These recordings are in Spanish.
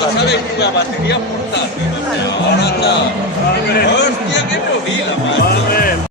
lo sabes tú, la batería portátil. Ahora está. Hostia, qué movida, macho.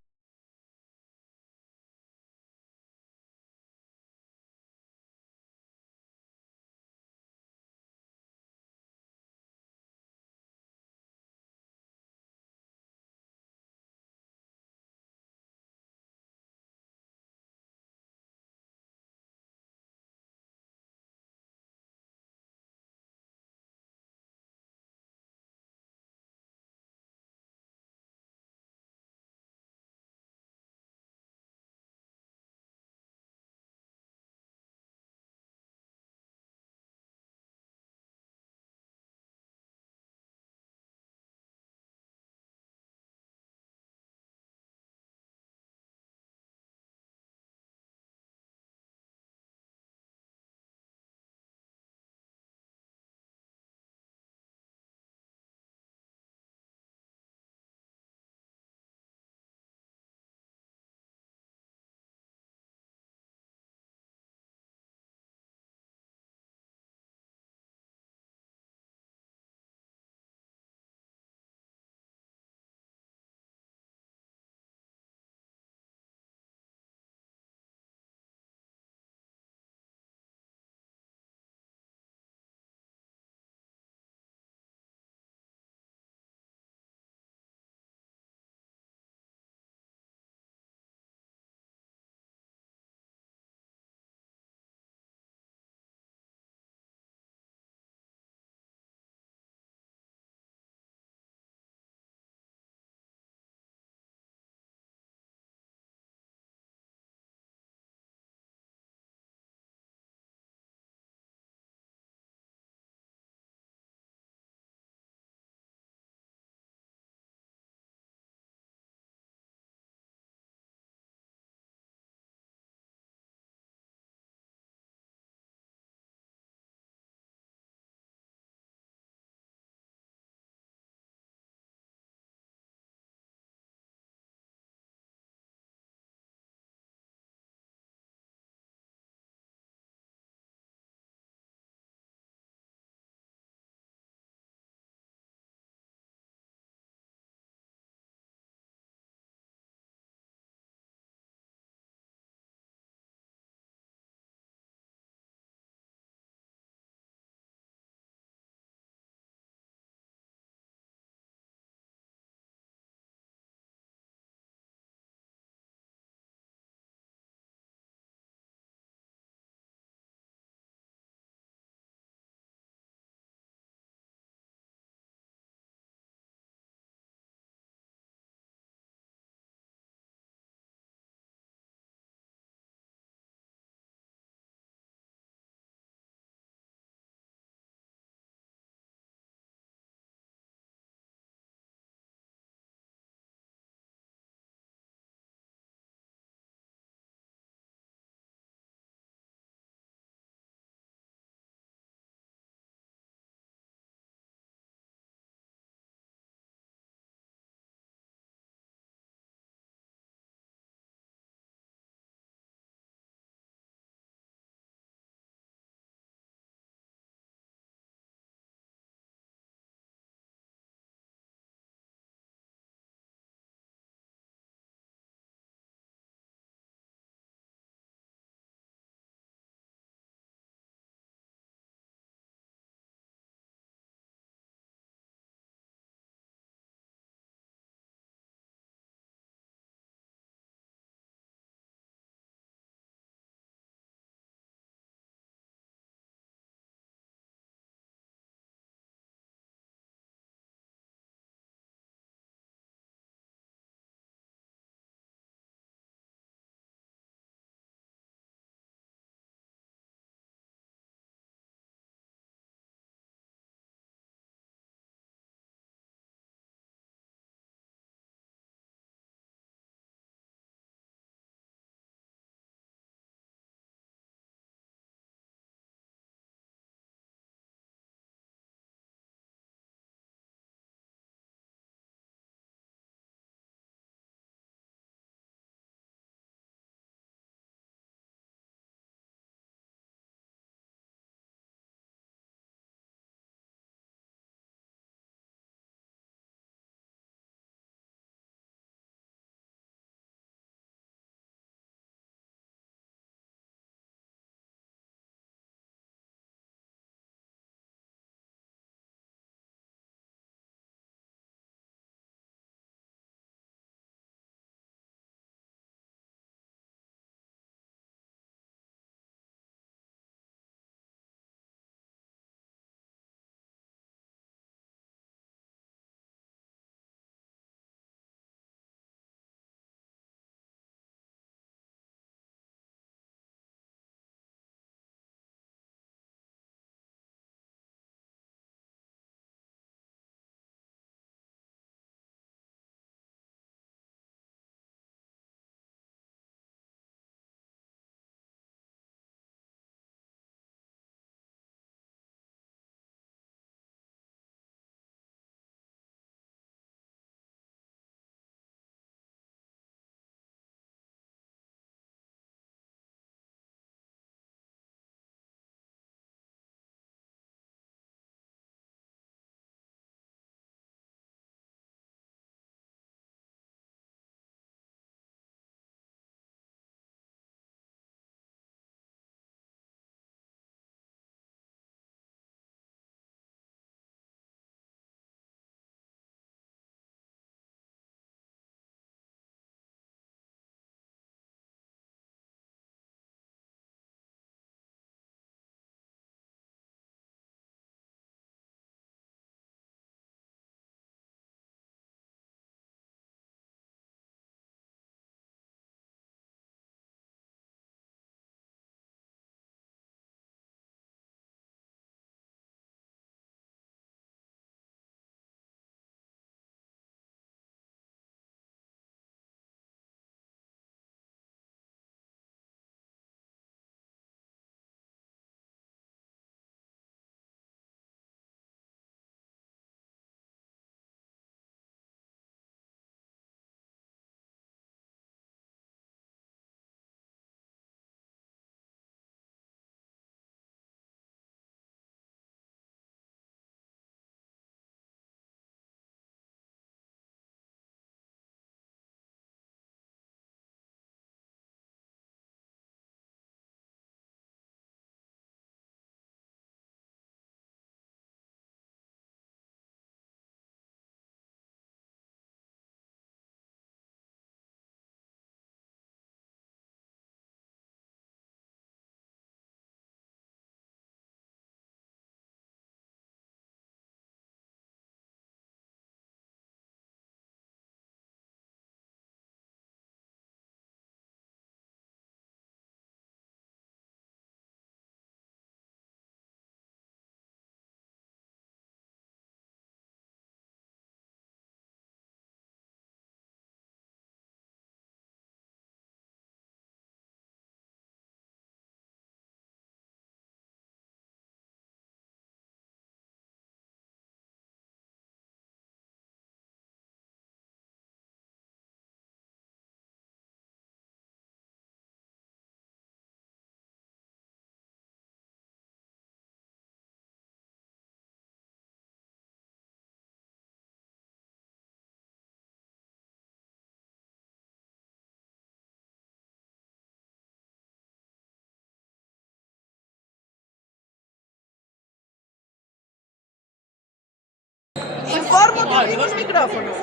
forma que abrir os micrófonos.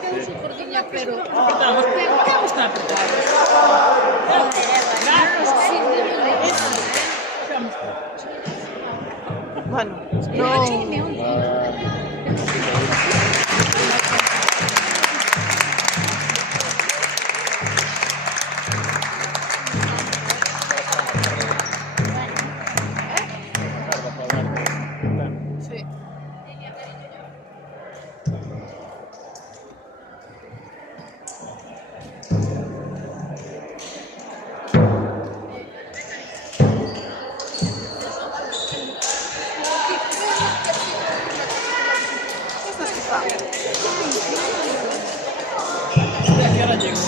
Ten superdiña, pero... Apretamos, ¿qué está apretado? Bueno, non... Sí. Estas que fan. ¿A qué hora llego?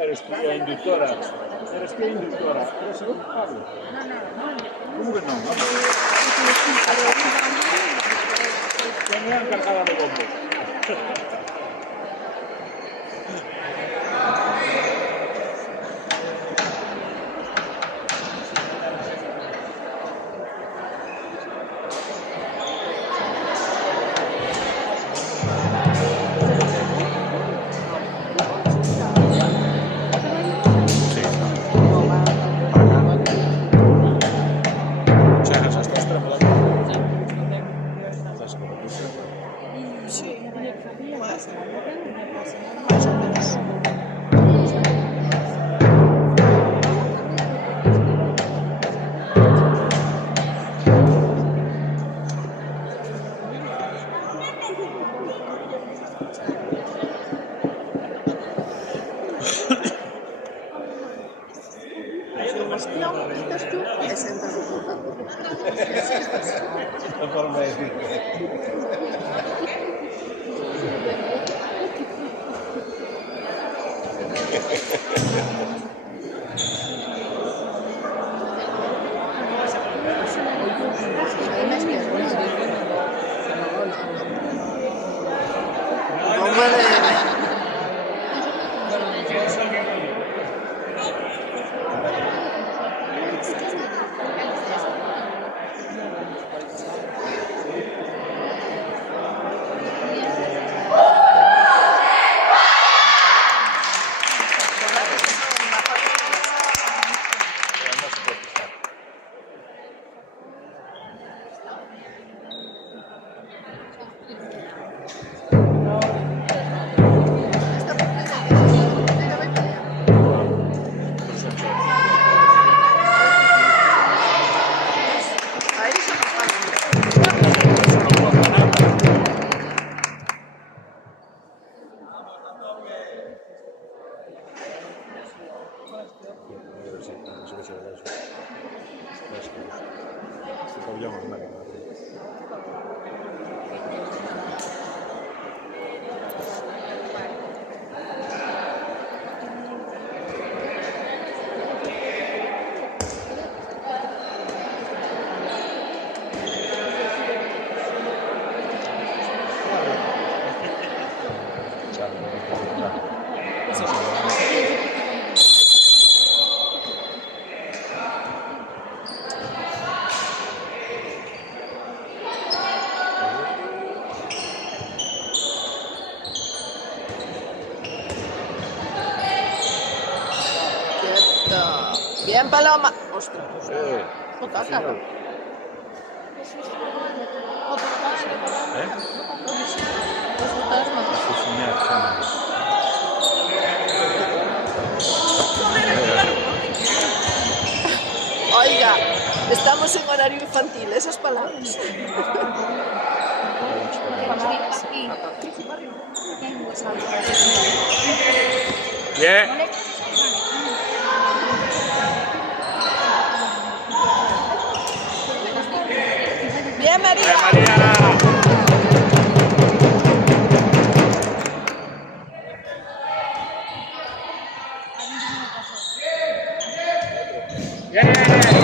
Eres tú la inductora. Eres tú inductora. ¿Eres tú, Pablo? ¿Cómo que no? Que me han cargado de bombo. Sí, más o menos. Cuestión, quitas tú y sentas o portador. No forma de decir. No puede... Bien, Paloma. Ostras. No caja. Oiga, estamos en horario infantil, esas palabras. Bien. Bien, María. Bien, María. Bien.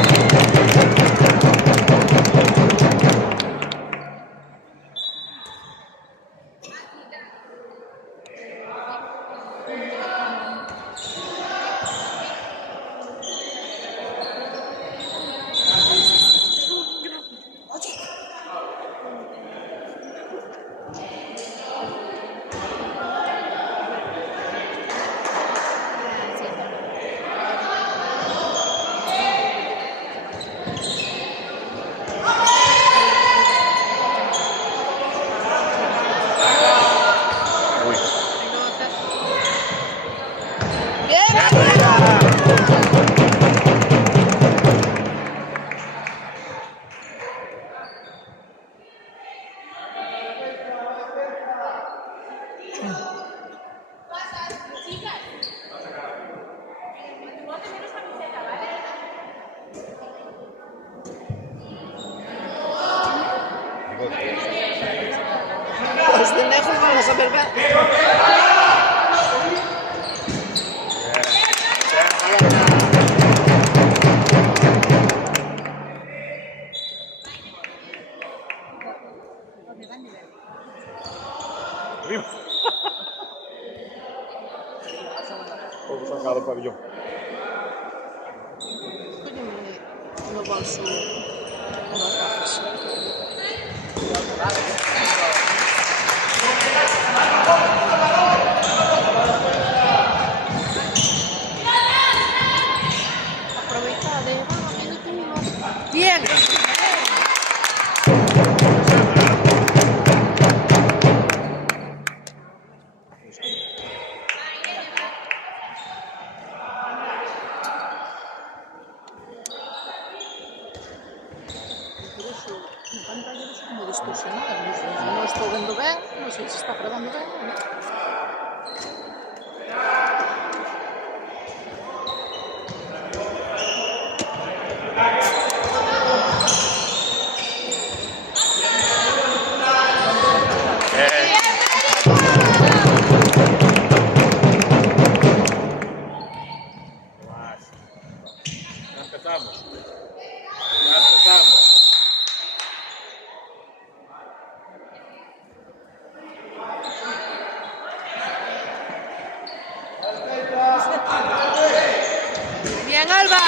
Vamos a ver. Poco sacado el pabellón. No vols unes gafes. Aprovecha de... minuto uno. Bien. Na pantalla ves como distorsionada, non estou vendo ben, non sei se está grabando ben ou non. Ya empezamos. Ya empezamos. Bien, Alba.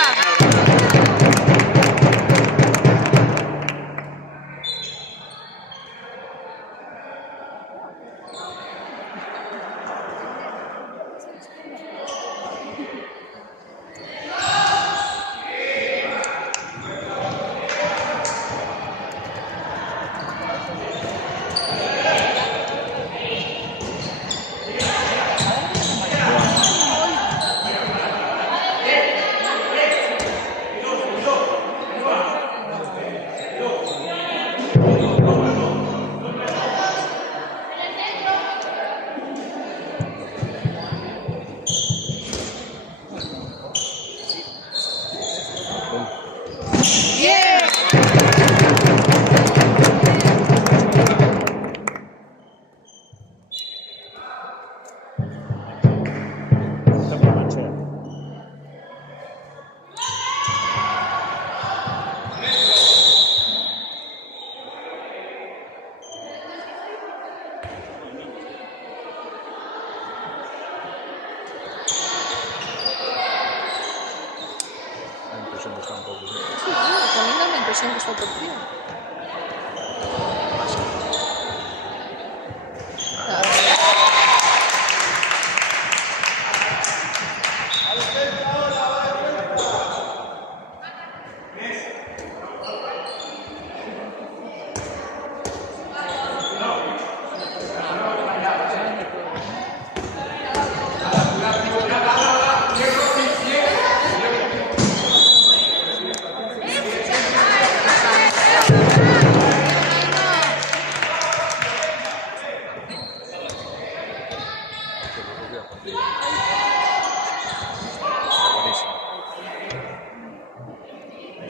Sí, también da la impresión que está por frío.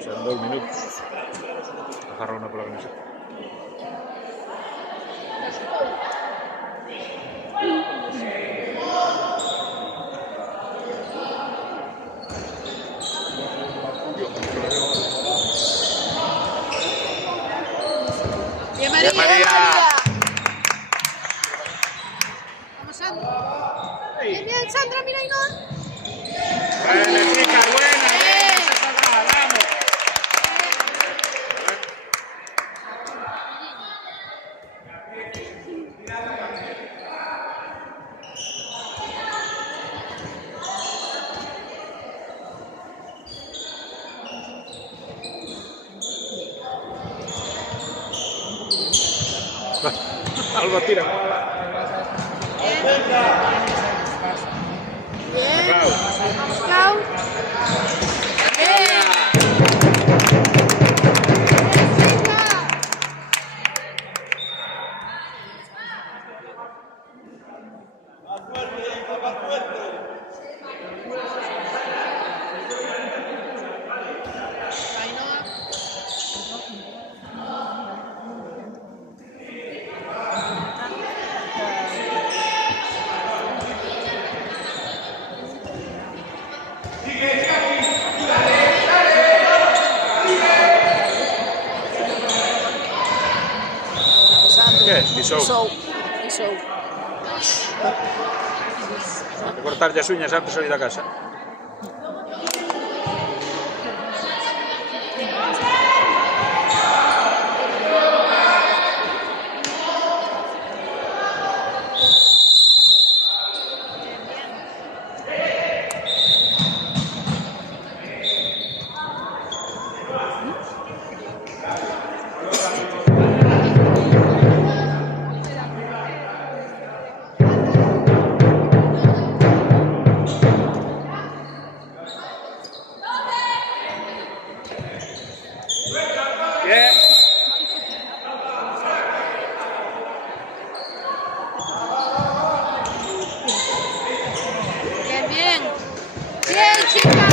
En 2 minutos. Agarra una por la camiseta. Bien, María. Bien, María. Vamos, Sandra. Bien, bien, Sandra, mira ahí, ¿no? Buena, chica, buena. Bien. Vamos. Alba tira. Bien. Bravo. Clau. Bien. Show. Y show. Hay que cortar las uñas antes de salir a casa. Bien. Bien, bien. Bien, chica.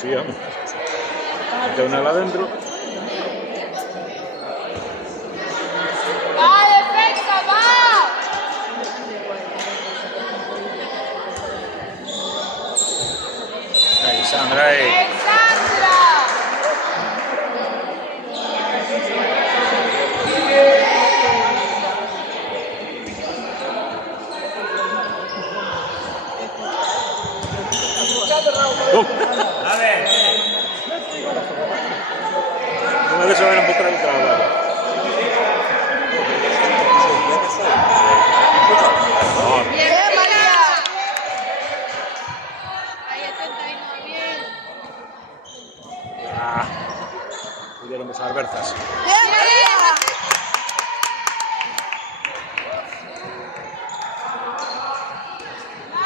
Sí, vamos. Mete una la adentro. Va, defensa, va. Ahí, Sandra, ahí. Alexandra. A ver. Una vez se van a mostrar el trabajo. Bien, María. Ahí atenta, ahí no, bien. Pudieron besar berzas. Bien, María.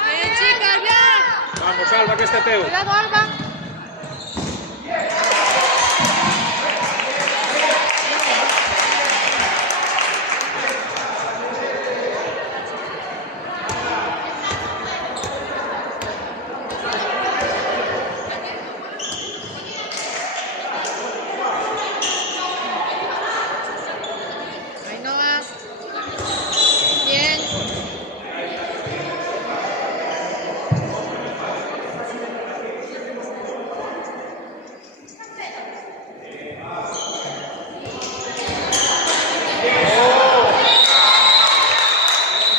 Bien, chicas, bien. Vamos, Alba, que este teu. Cuidado, Alba. Ahí no va. Bien.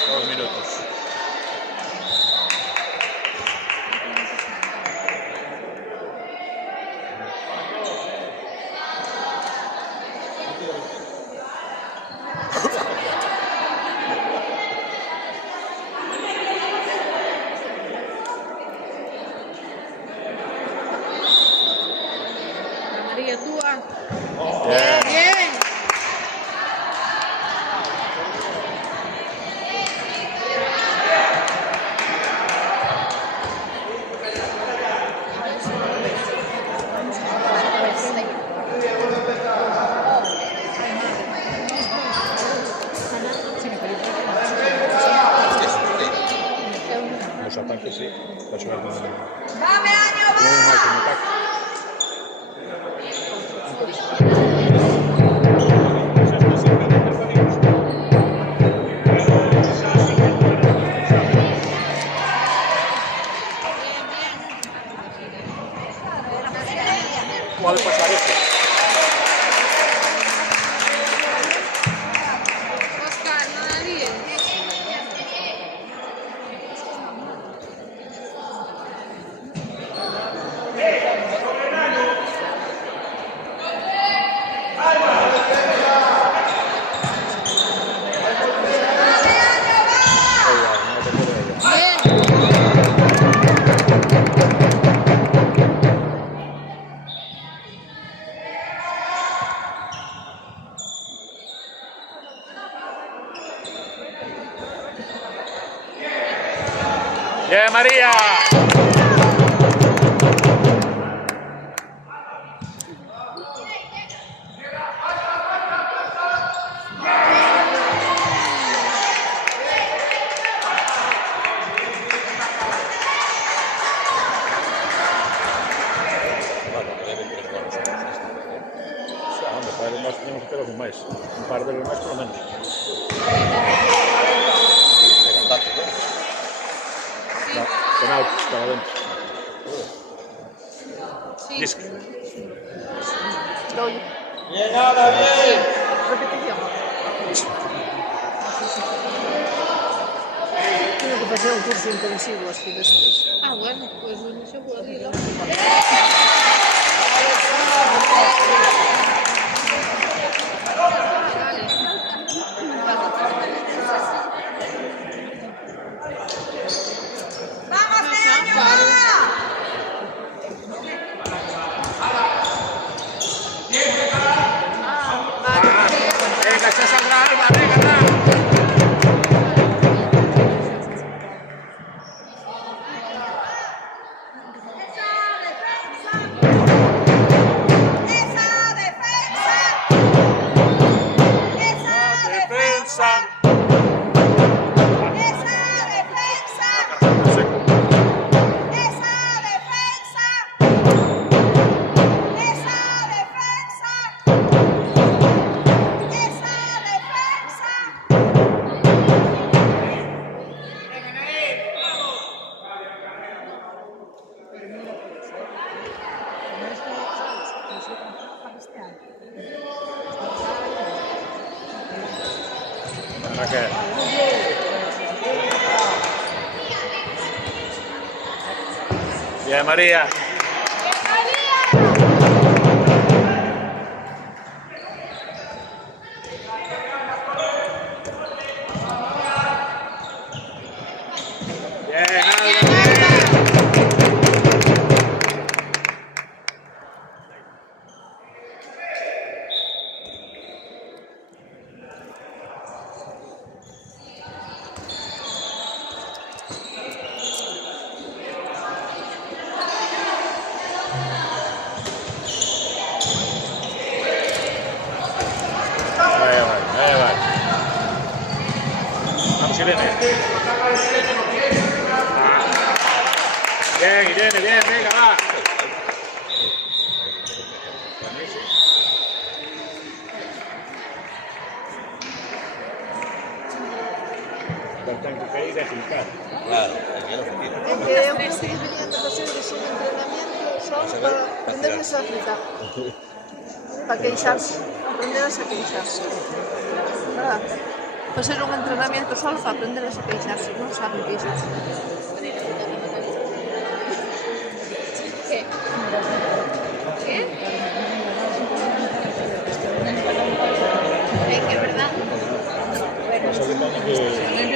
Dos minutos. María, tú, Bien. Bien. sí. Está jugando un ¡Dame año, va! máximo ataque. Puede pasar eso. Oscar, no la líes. Bien. ¡Bien, María! Nós tínhamos que ter algo máis. Un par de máis, pelo menos. No, penalti, estaba dentro. Sí. Disc. Doy. Llegada bien. Repetición. Tengo que pasar un curso intensivo así de estos. Ah, bueno, pues no se puede ir. Venga, se saldrá Alba, venga, defensa. Raquel. Bien, María. Bien, Alba. Vai. Vamos, Irene. Bien, Irene, bien, venga, va. Tengo que ir a clicar. Claro, ya lo entiendo. Eu pensei que venían de facer ese entrenamiento só para aprenderles a gritar. Para queixarse. Aprenderles a queixarse. Nada. Facer un entrenamiento solo para aprenderles a queixarse. Non saben queixarse. ¿Qué? ¿Qué? Venga, ¿verdad? Pasa que tengo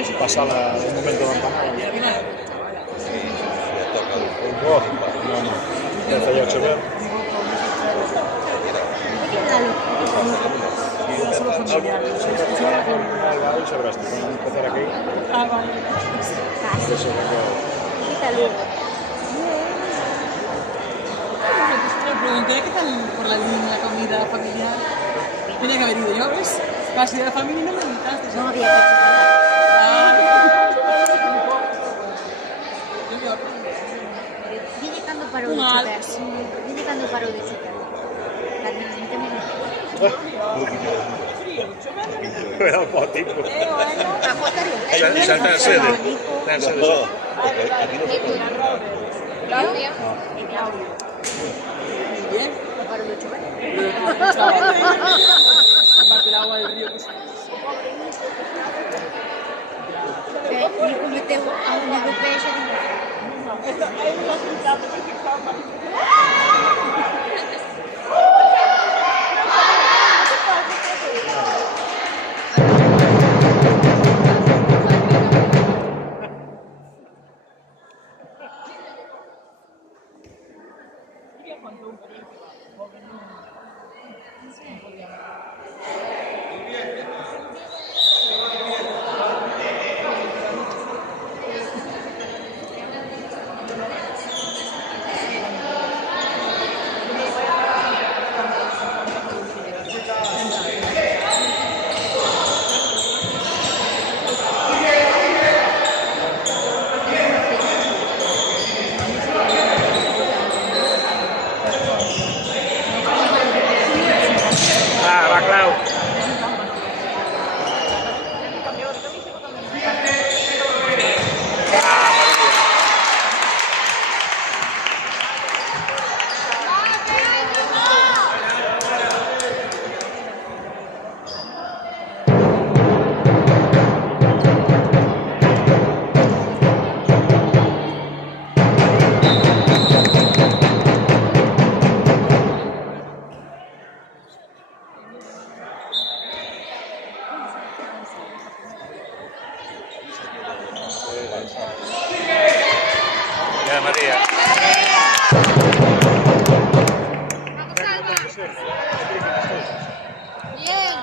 que pasar un momento de empanada. No. Empeza ya a chover. Algo sobraste. Vamos a empezar aquí. Ah, vale. Eso es lo que... Quítalo. Me pregunté qué tal por la línea, la comida familiar. Tenía que haber ido yo, ¿ves? Casi de la familia y no me invitaste. Non había que Ah. Yo paró de Mal. chocar. Dice cando parou de chocar. Carmen, Era un po' tipo. a Jotario. Salta en sede. Claudia. Bien. No parou de chocar. Aparte el agua del río que se... Nico meteu a unha do pé xa de Ah, va Clau. Ya, María. Vamos, Alba. Bien.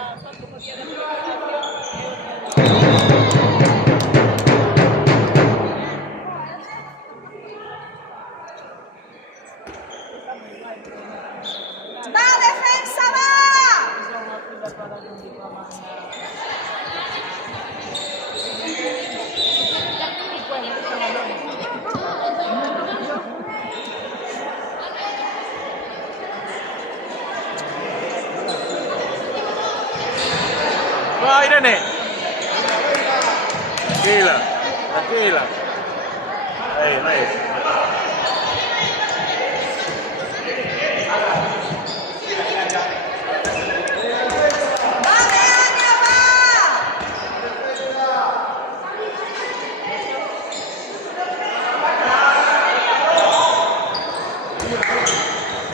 ¡Va, defensa, va! Va, Irene. Tranquila, tranquila. Ahí. ¡Vale, Año, va!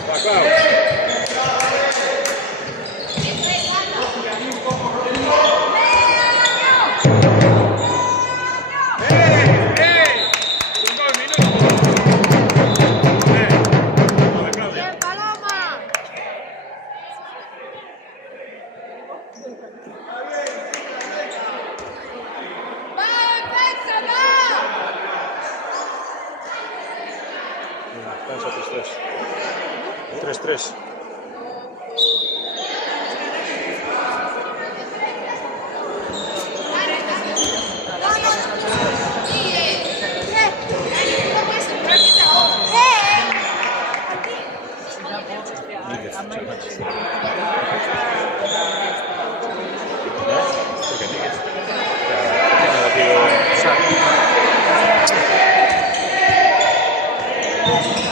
Va, Clau. Bien, Paloma. ¡Va, defensa, va! Pensa 3-3. 3-3.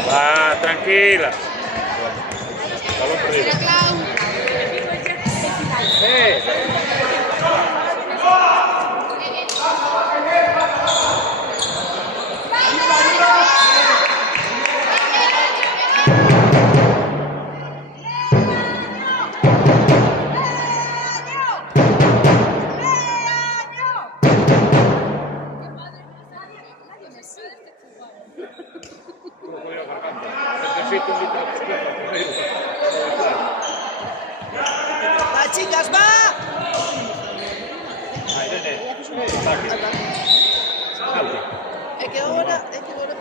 Va, tranquila. Balón perdido. ¡Va, chicas, va! É que agora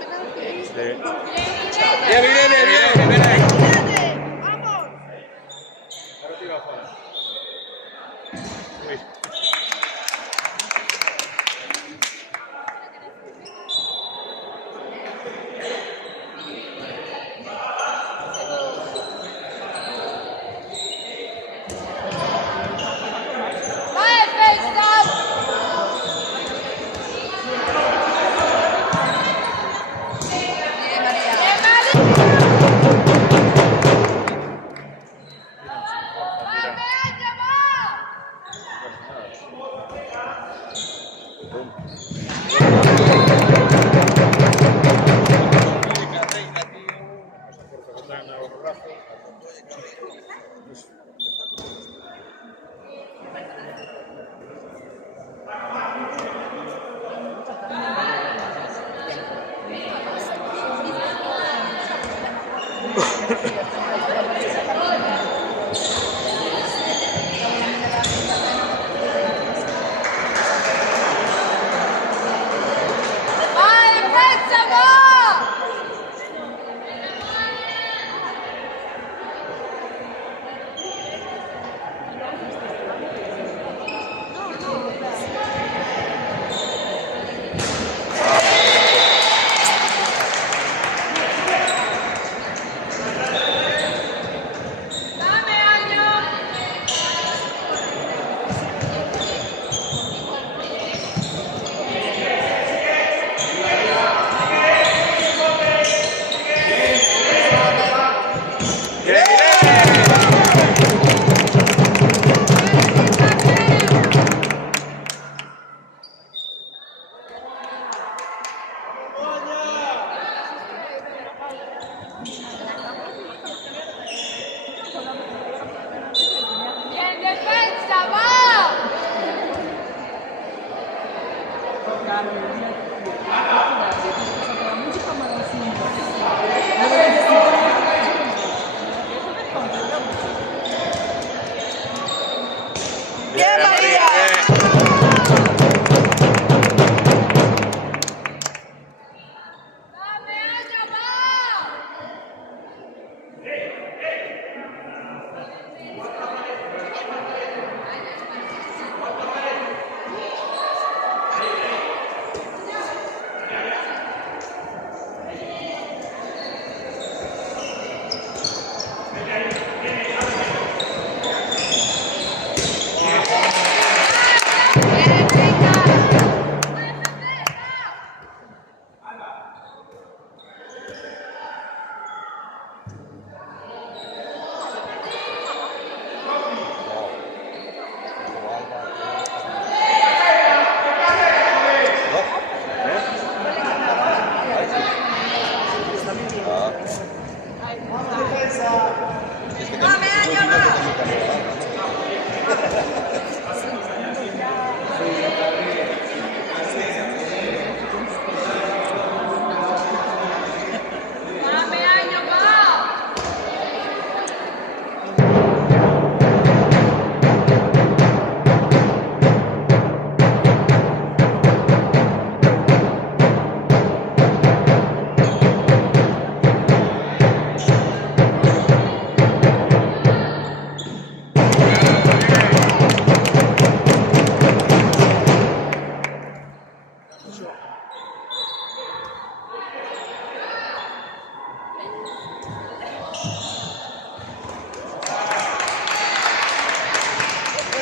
penalti. Bien, bien ahí. ¡Vamos! Ahora tira afuera. Luis. ¡Bien, María!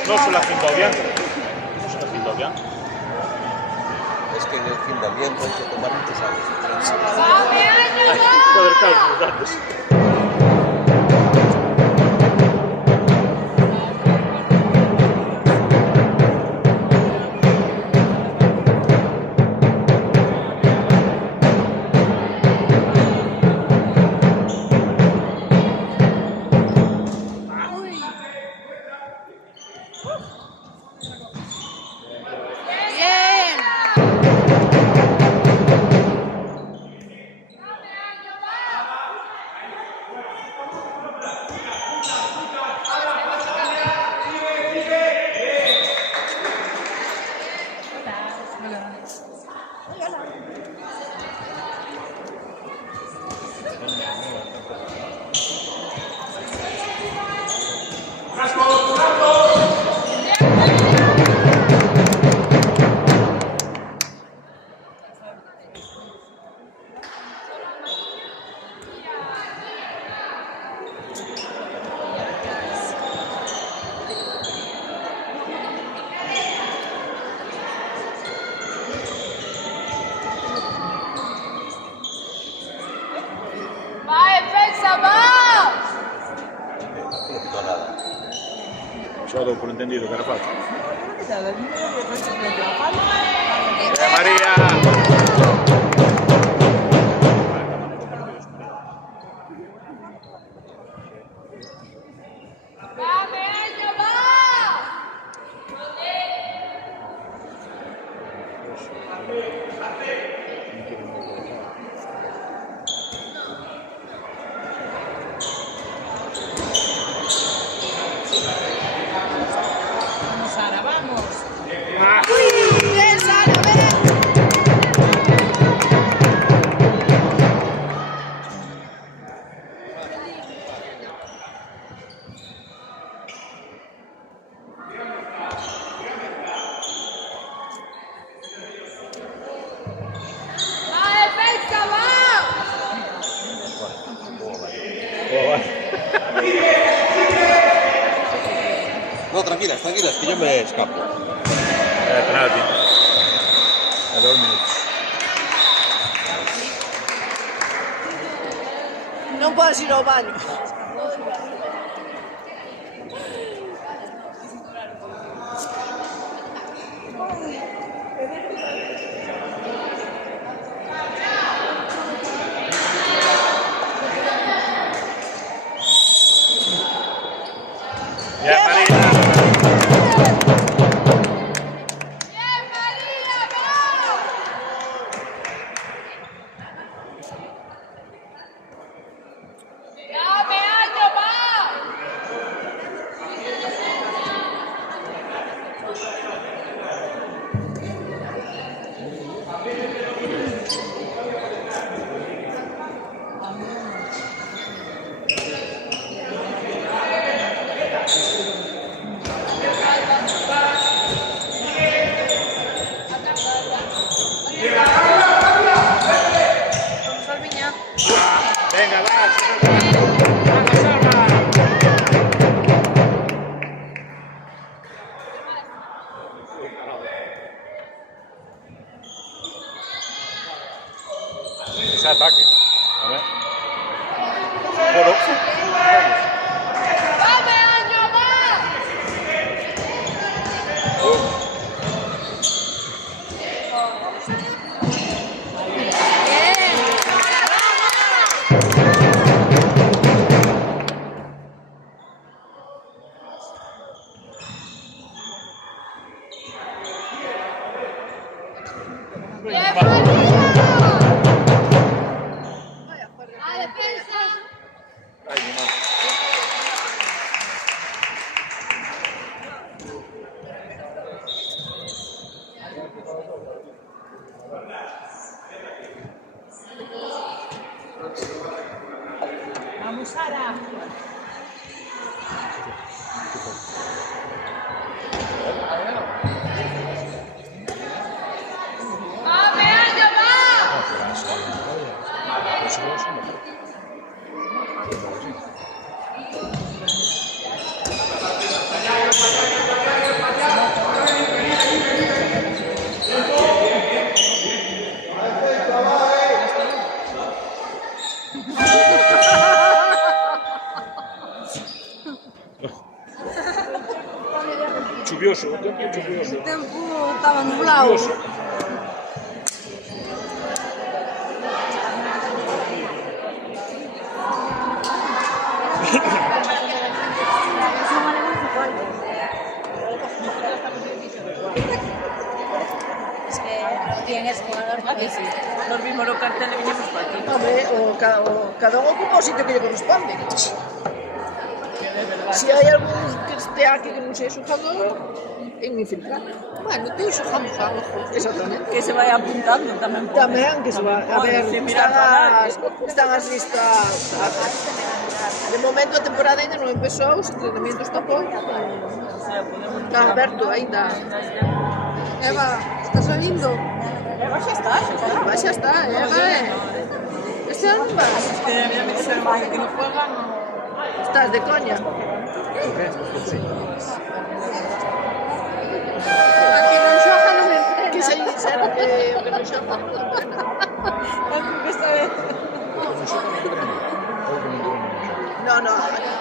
No se la ha pintado bien. No se la ha pintado bien. Es que en el findamiento hay que tomar muchos años. Joder, cálculos antes. Yo doy por entendido que era falta. María! Sara, vamos. ¡Bien, Sara! ¡Ven! No, tranquilas, tranquilas, que yo me escapo. Penalti. A 2 minutos. Non podes ir ao baño. Ya, María. ¡Bien, María! ¡Vamos! A defensa. Ay, mi madre. Vamos, Sara. ¡Va, Peaño, va! Chuvioso, un tempo chuvioso. O tempo estaba nublado. Chuvioso. Es que no tienes jugador que sí. Nos vimos los carteles y vinimos para aquí. Hombre, cada uno ocupa o sitio que lle corresponde. Si hai algún que este aquí que non sei xogador, é un infiltrado. Bueno, tío, xogamos algo. Exactamente. Que se vaya apuntando tamén. Tamén, que se va a ver, Sin mirar para nadie. están as listas. De momento a temporada ainda non empezou, os entrenamientos tampouco. O sea, podemos... Está aberto ainda. Eva, estás salindo? Xa está, xa está. Va, xa está, Eva, Este ano non vas? Que ya me dijeron que no juegan, no... Estás de coña. Aquí non xoga non me entrena. Que se dixera que o que non xoga non entrena. No.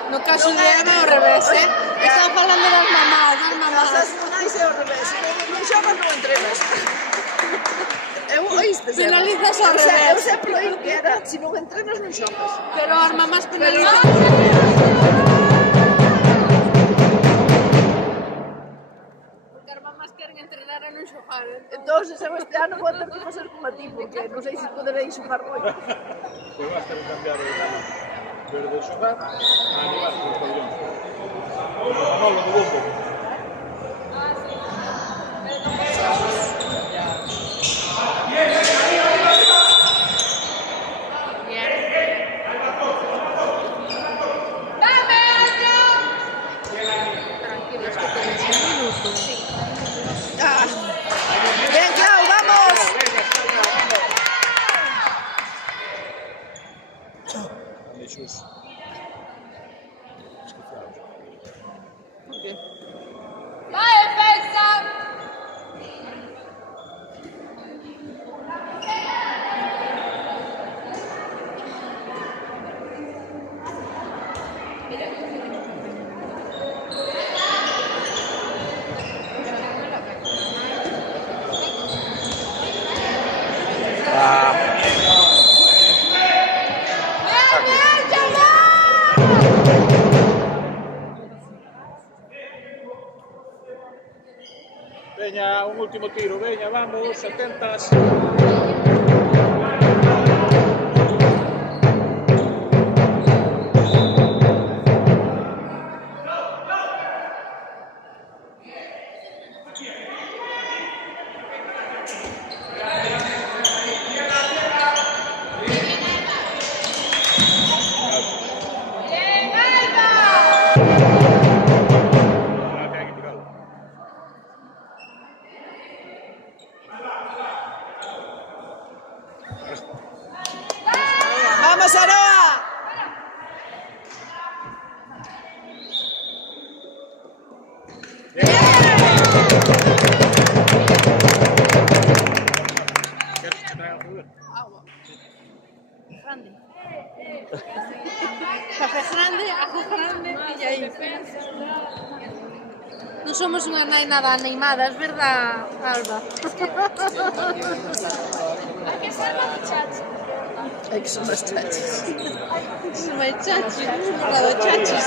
No caso de Eva ao revés, Están falando das mamás, Casas nais é ao revés. Non xogas, non entrenas. Eu oíste, Penalizas ao Eu revés. sempre oí que era, se non entrenas non xogas. Pero as mamás penalizan. Porque as mamás queren entrenar e non xogar. Entón, eu este ano vou ter que facer como a ti, porque non sei se poderei xogar moito. Pois vas ter que cambiar o tema. Pero de xogar, a animar con os pabellóns. Manolo, do bombo. ¡Va, Peaño! Tranquilos, que tenéis un minuto. Ven, Clau, vamos! Jesús. Por qué? ¡Va, defensa! ¡Peaño, va! Veña, un último tiro, veña, vamos, 70. ¡Bien, Alba! ¡Vamos, Aroa! Grande. Café grande, ajo grande y aí. Non somos unha nai nada animadas, verdad, Alba? Hay que ser más muchachos. Hai que son máis chachas. Son máis chachis, un bocado chachis,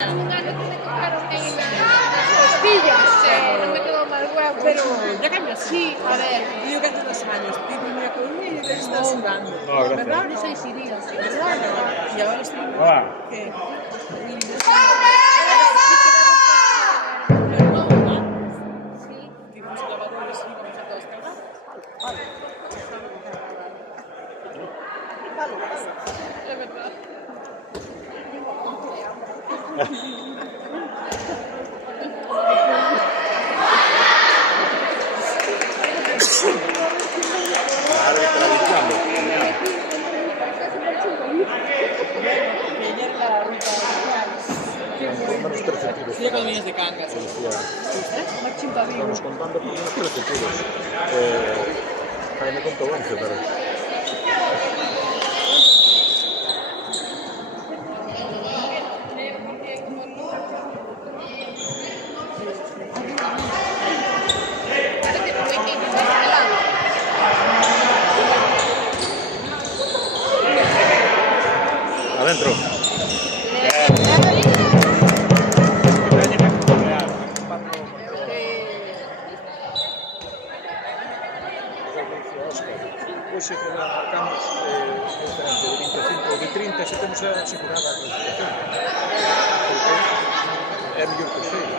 No me quedó mal huevo. Pero ya cambió. Sí, a ver. Digo que hace 2 años. Digo que me a Coruña y yo que está sudando. No, gracias. ¿Verdad? Ahora 6 días. ¿Verdad? Y ahora estoy... Hola. ¿Qué? Menos 13 tiros. Sí, con líneas de Cangas. Estamos contando por menos 13 tiros. Jaime contó 11, pero... Adentro. Hoxe que marcamos diferente de 25 de 30 se temos asegurada a clasificación porque é mellor que o feio.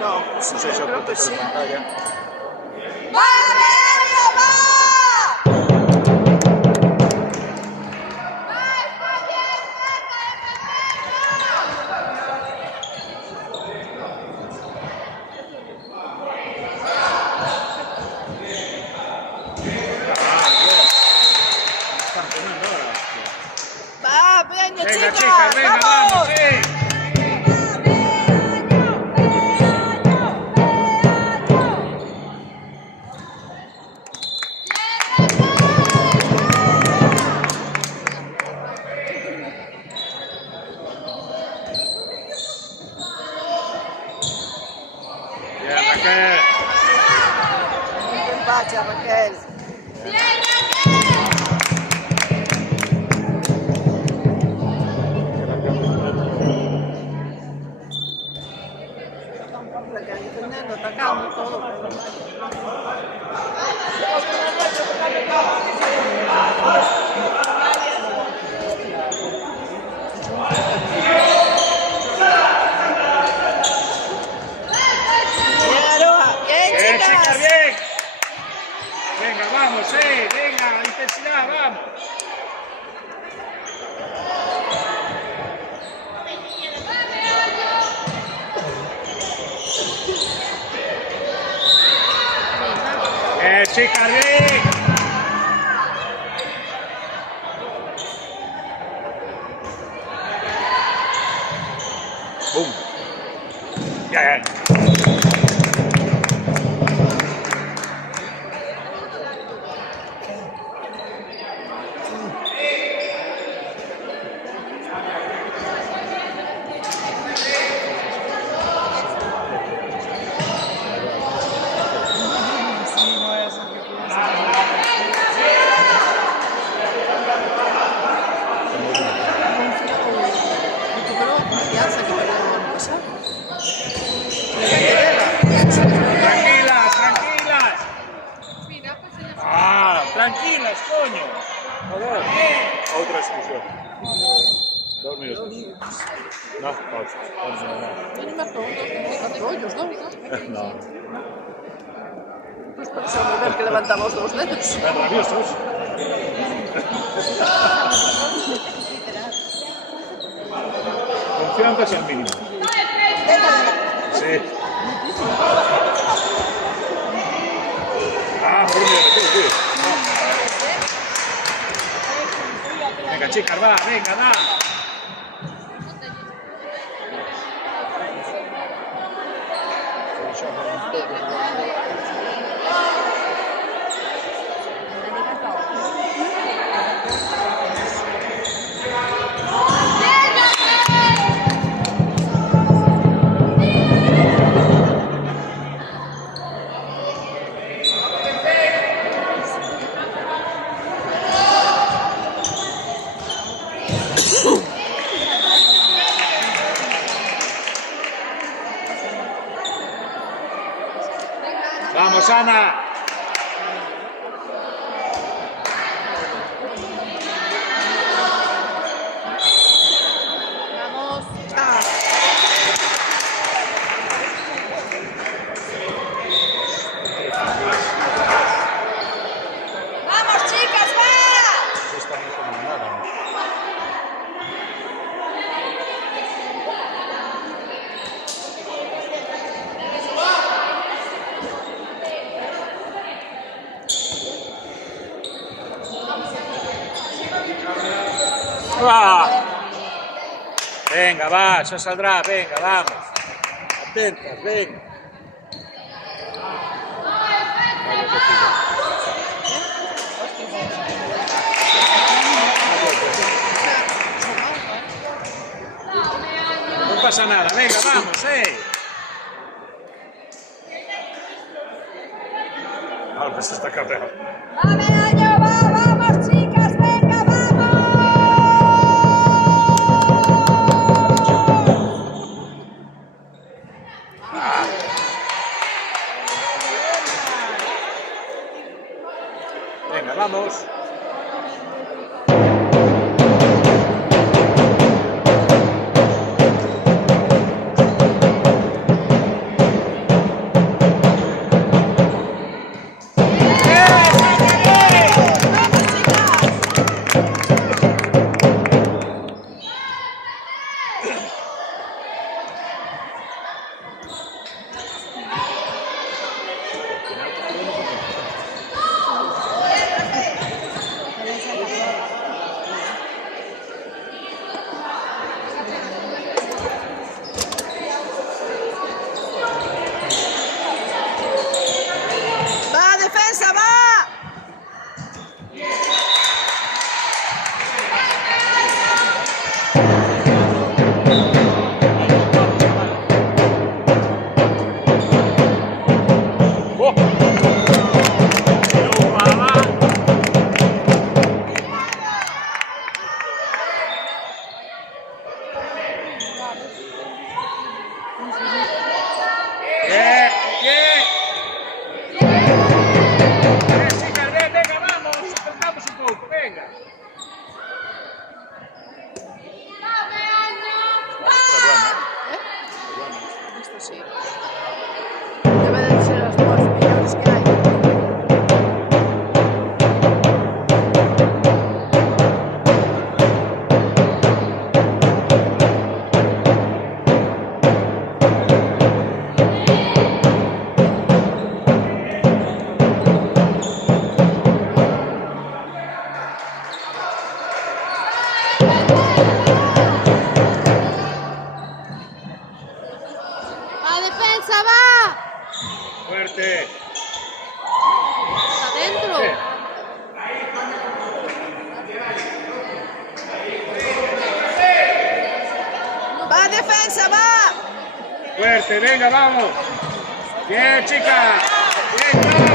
No, Non sei se creo que sí. pantalla. Están poniendo ahora. Va, venga, Venga, chicas, chicas, venga, vamos, sí. Bien, Raquel. Vaya, Raquel. Raquel defendiendo, atacando, todo. Bien, Aroa. Bien, Bien, chicas, chicas. bien. Venga, vamos, venga, intensidad, vamos. Chicas, bien. Boom. Bien. Recuperó confianza que perdió el año pasado. Tranquilas, tranquilas. Tranquilas, coño. Joder. Outra excursión. 2 minutos. No, pausa. Yo ni me pregunto qué pasó, ellos dos. No. Pues pensamos ver que levantamos los dedos. Están nerviosos. Confianza es el mínimo. Sí. Por un minuto, sí. Venga, chicas, va, venga, da. Vamos, Ana. Vamos. Ah. ¡Vamos, chicas, va! Esta no es nada. Venga, va, ya saldrá, venga, vamos. Atentas, venga. No pasa nada, venga, vamos, Ahora se está cabreado. ¡Vamos, año, va! ¡Vamos, chicas, venga, vamos! Venga, vamos. Va, defensa, va. Chicas, venga, vamos, soltamos un poco, venga. Esto sí. Debe de ser las dos mejores que hay. ¡A defensa, va! Fuerte. Adentro. Va, defensa, va. Fuerte, venga, vamos. Bien, chicas. Bien, chao.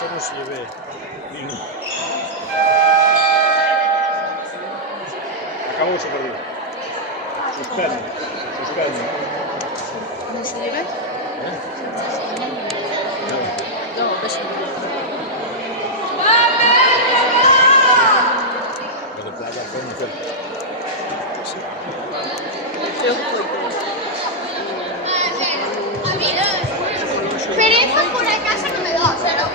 solo se lleve vino. Acabo se perdió. Suspende. ¿No se lleve? No, beso. Pero plata fue un fuerte. Pereza por la casa no me da, o sea, no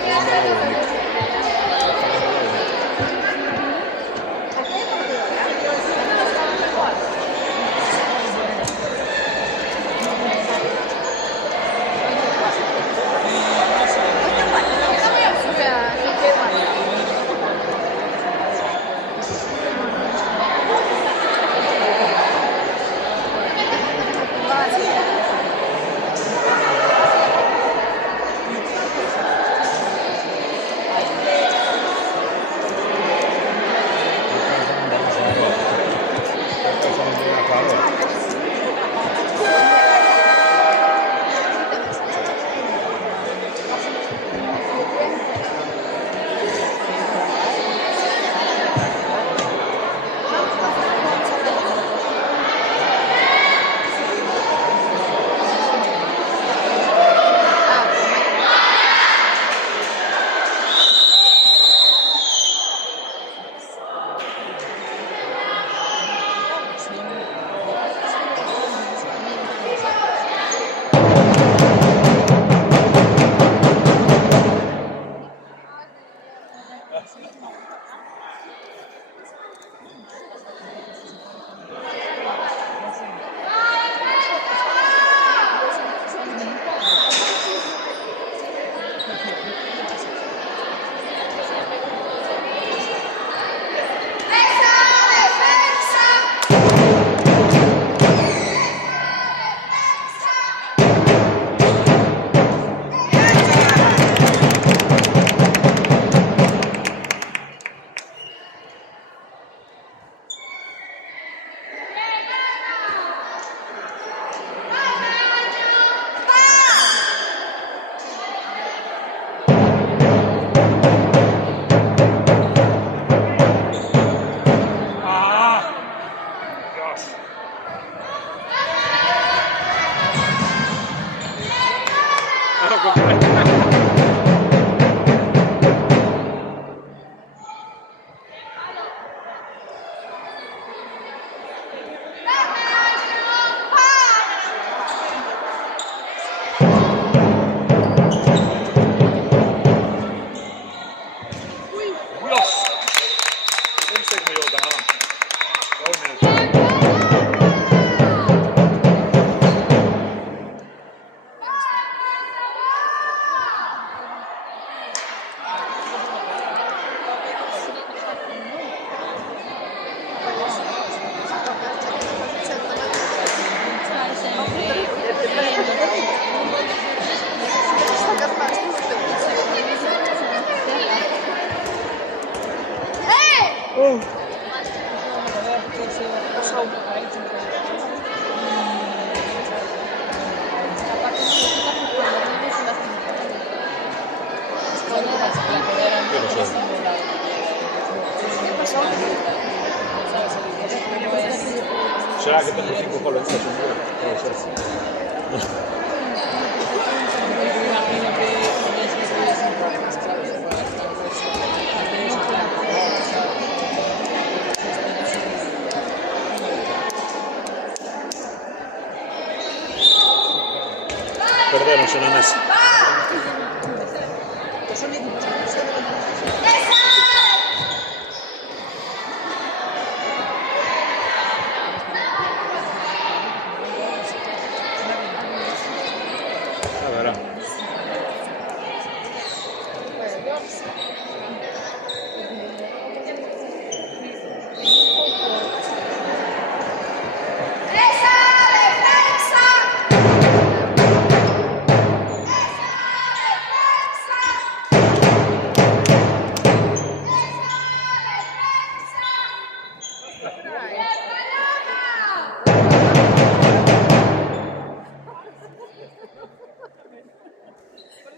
Será que tengo 5 colores de puede ser. Perdemos en la mesa.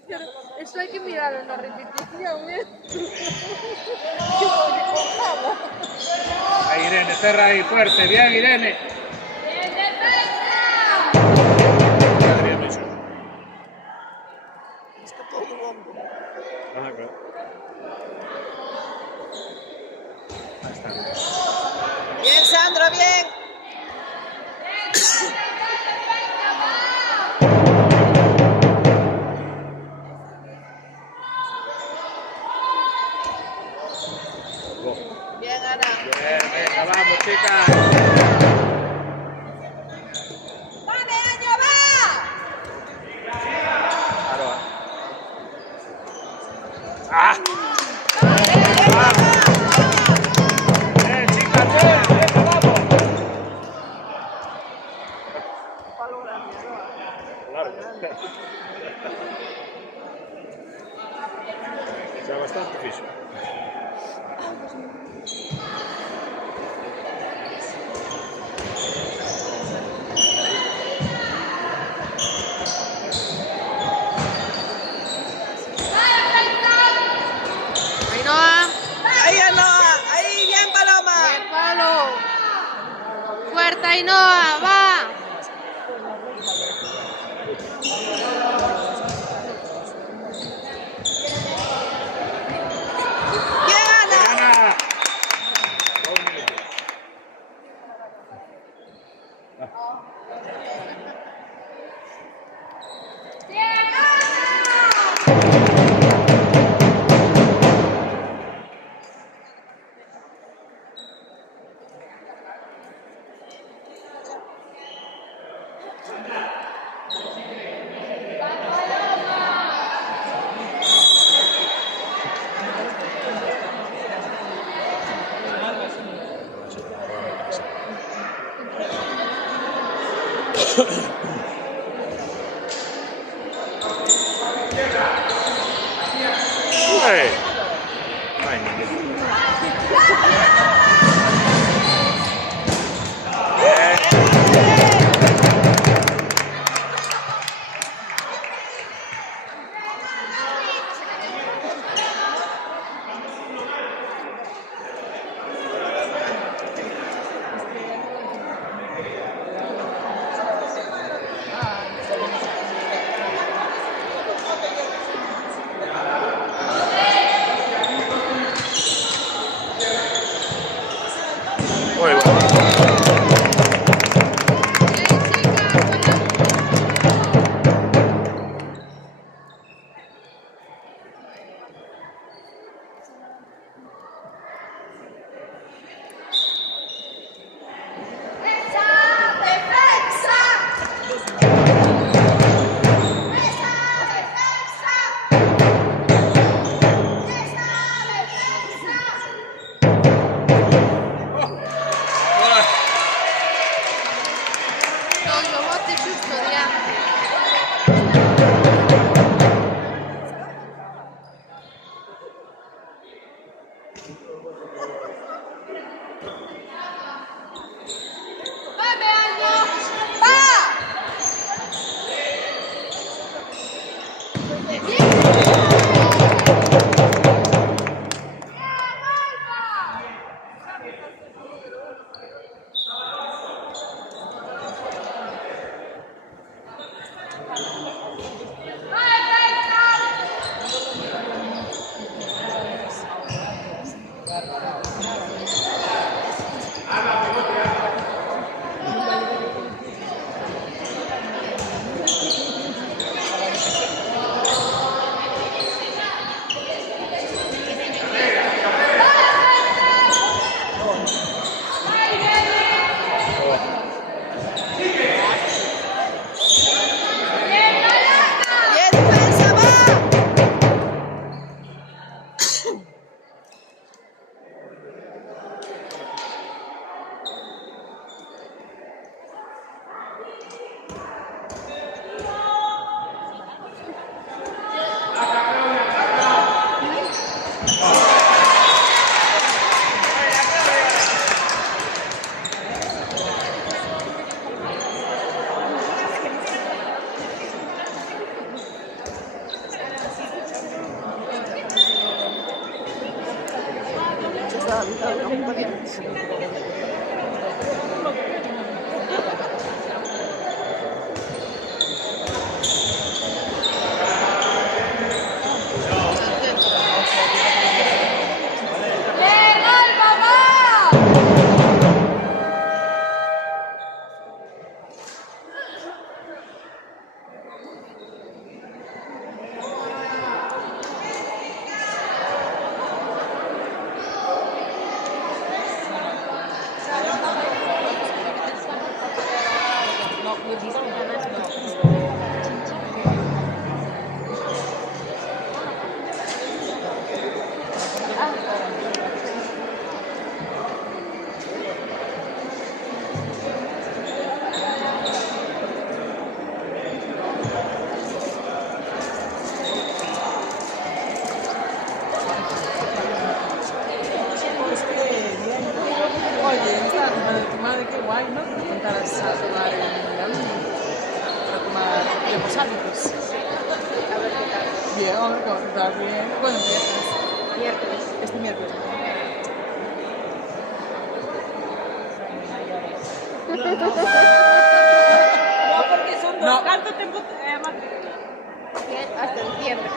Pero eso hay que mirarlo en la repetición, ¿eh? Ahí Irene, cerra ahí fuerte, bien Irene. Adrián Luis. Escapó un bombo. Ajá, claro. Ahí está. Bien, Sandra, bien. Bien, Ana. Bien, venga, vamos, chicas. ¡Vale, año, va! Claro. ¡Ah! Chicas, venga, vamos. Claro. Está bastante fixe. Ahí, Ainhoa. Ahí, bien, Paloma. Bien, Palo. Fuerte, Ainhoa, va. Bien, Ana. Ana. Hey. Ay, muy bueno. la acompañamos. ¡Bien, Alba, va! Oye, tu madre, qué guay, ¿no? Que te contaras a tu madre para tomar tiempos hábitos. A ver qué tal. Bien, hombre, ¿cómo estás? Bien. ¿Cuándo empiezas? Miércoles. Este miércoles. No, porque son No. dos. ¿Cuánto tiempo matrícula? Bien, hasta diciembre.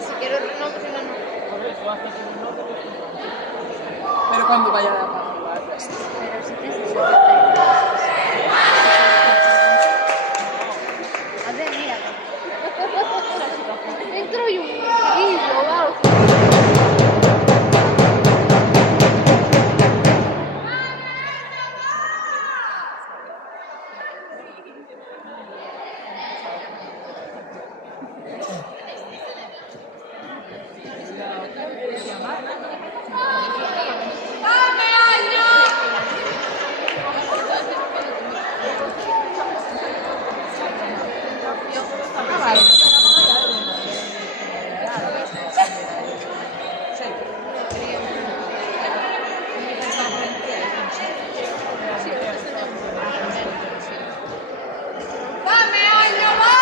Si quiero renovo, si no, no. Pero cuando vaya a la madrugada, pues. Pero si te a ver, mira. Dentro hay un grillo, wow. ¡Dame año! ¡Dame año, va!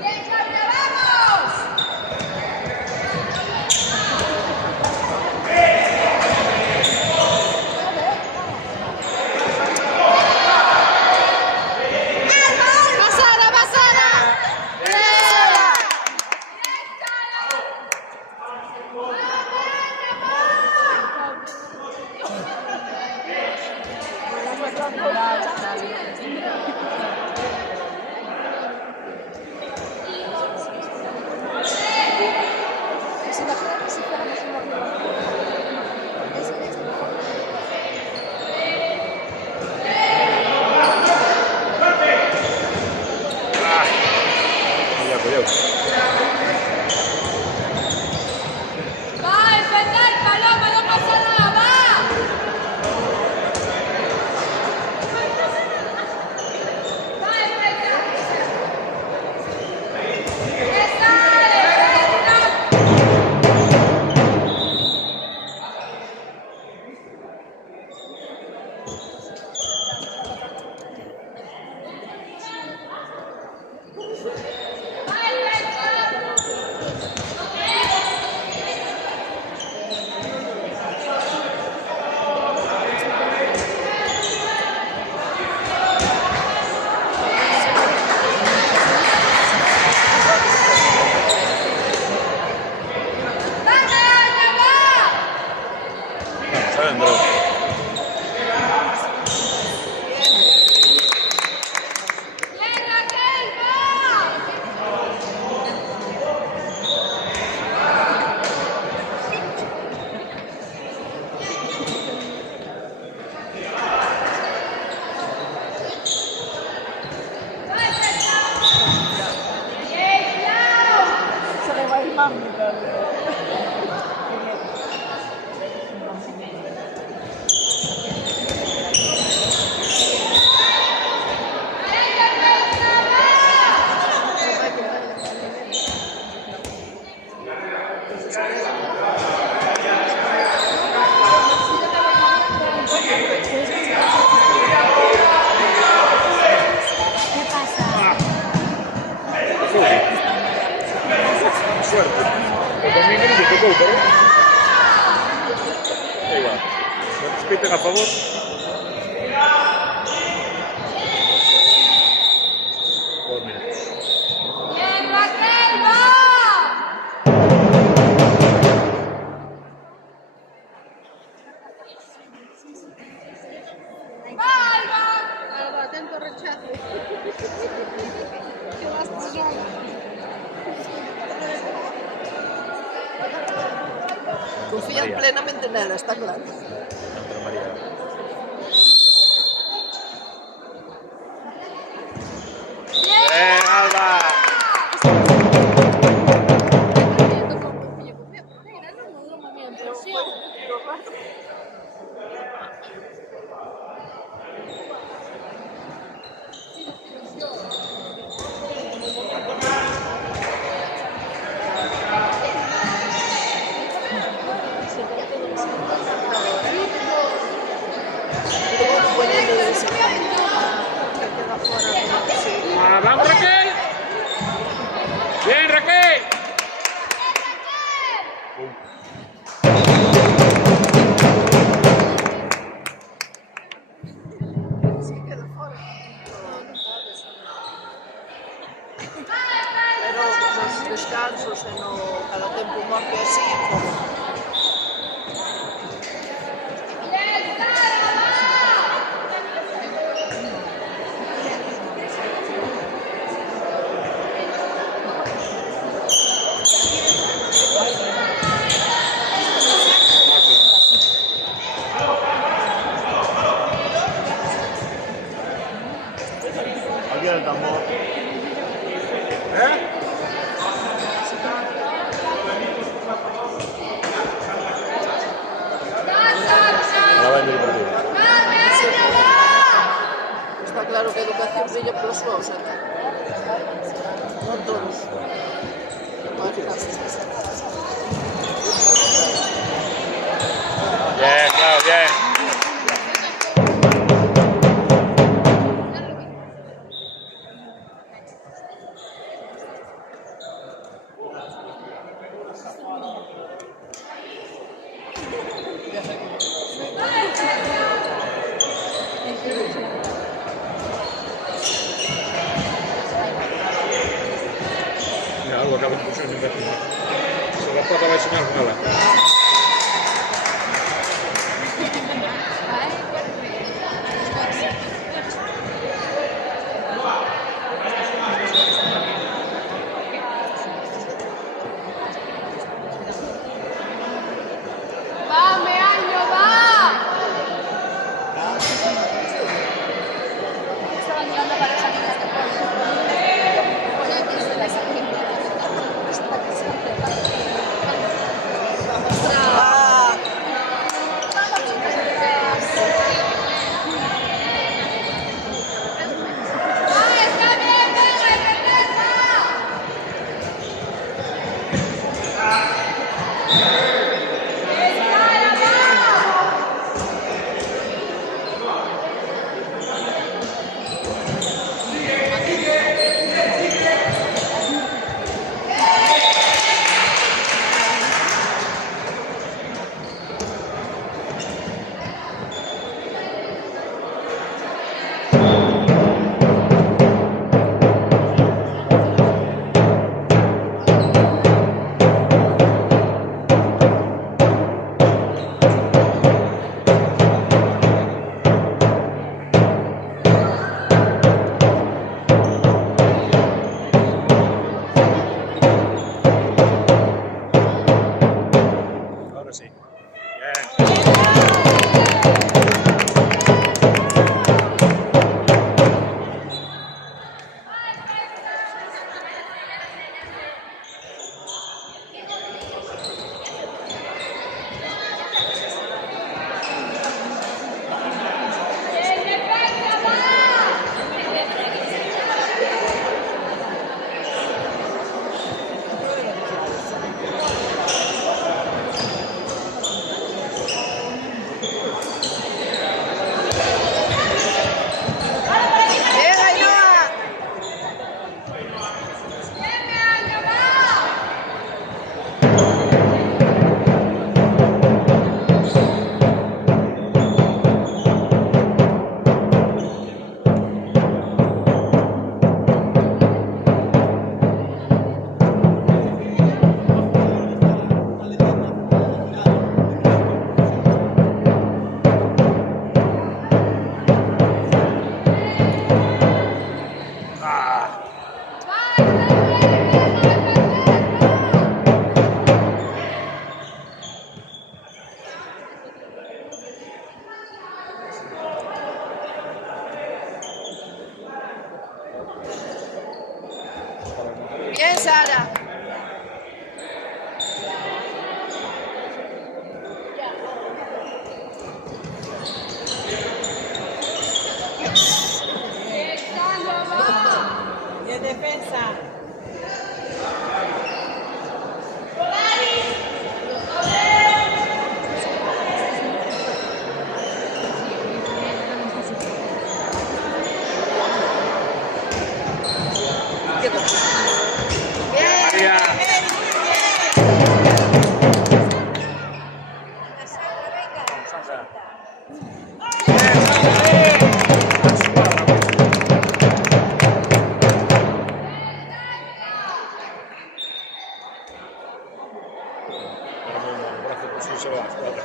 ¡Bien, Carmen, vamos! ¡Pasada, pasada! ¡Va a defender, Paloma! ¡No pasa nada! ¡Va! ¡Va a defender! ¡Esa! Mamma ¿Qué pasa? Suerte. El domingo no te tocó, pero... Da igual. ¿Cuántos piten a favor? Pues mira. Bien, Raquel, va. Va, Alba. Alba, atento rechazo. ¿Qué vas a hacer? Confían plenamente en ella, está claro. Santa María. Alba! ¡Vamos, Raquel! ¡Bien, Raquel! Pero nos descansos e no cada tempo morte así, como Aquí el tambor. está claro que a educación brilla polos súas, non todos. Bien, claro, bien. Mira, algo acaba de pusieron en vecino. Se la pata va a enseñar con ela. Va, Meaño, va. Estaban mirando para salir de Va, está bien, venga, regresa. Escala, va. Ahora sí. Bien. Bien, defensa, va. se va a la squadra.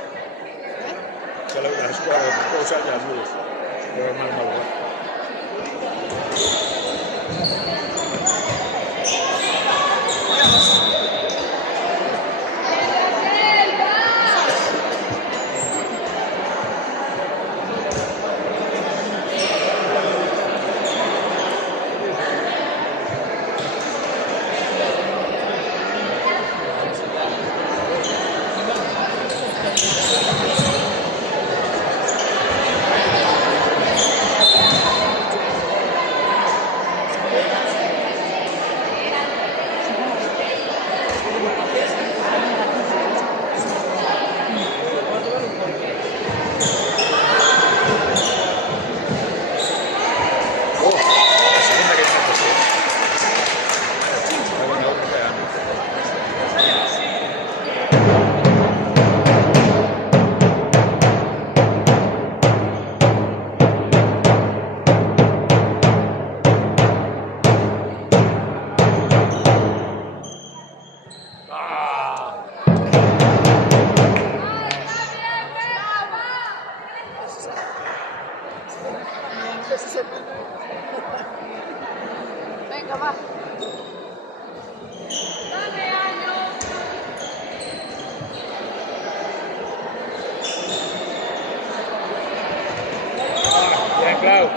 Se la squadra può usare a lui. Però mal malo. Venga, va. Bien, Clau.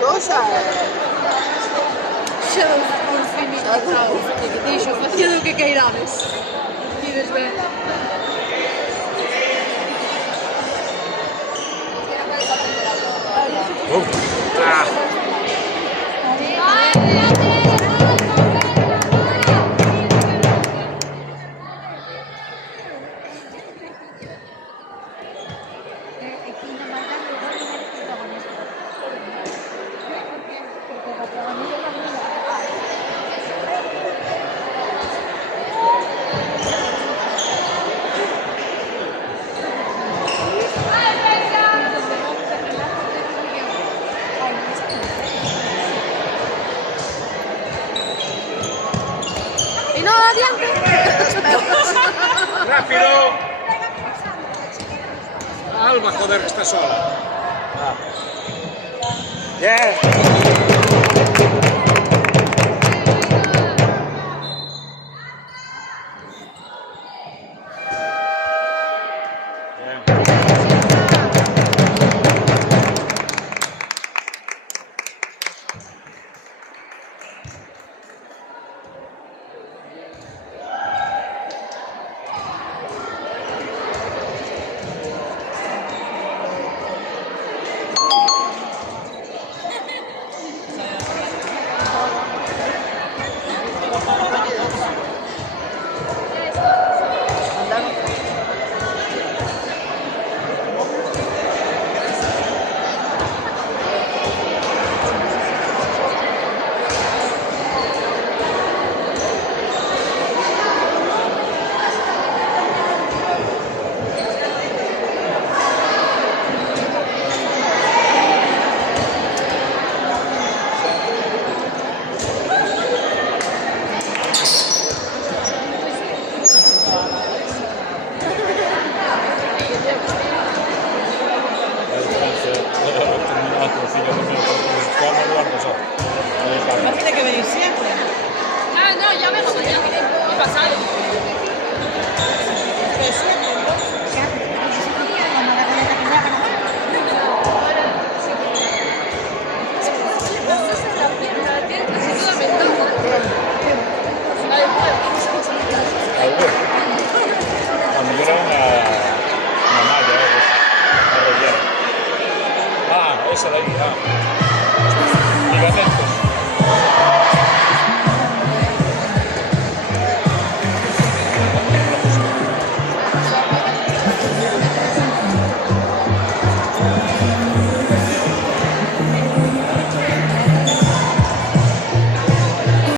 Cosa? Xa por finito, que dixo, facía do que queirades. Tides ben. Y no, adiante. ¡Rápido! Alba, joder, que está sola. Bien.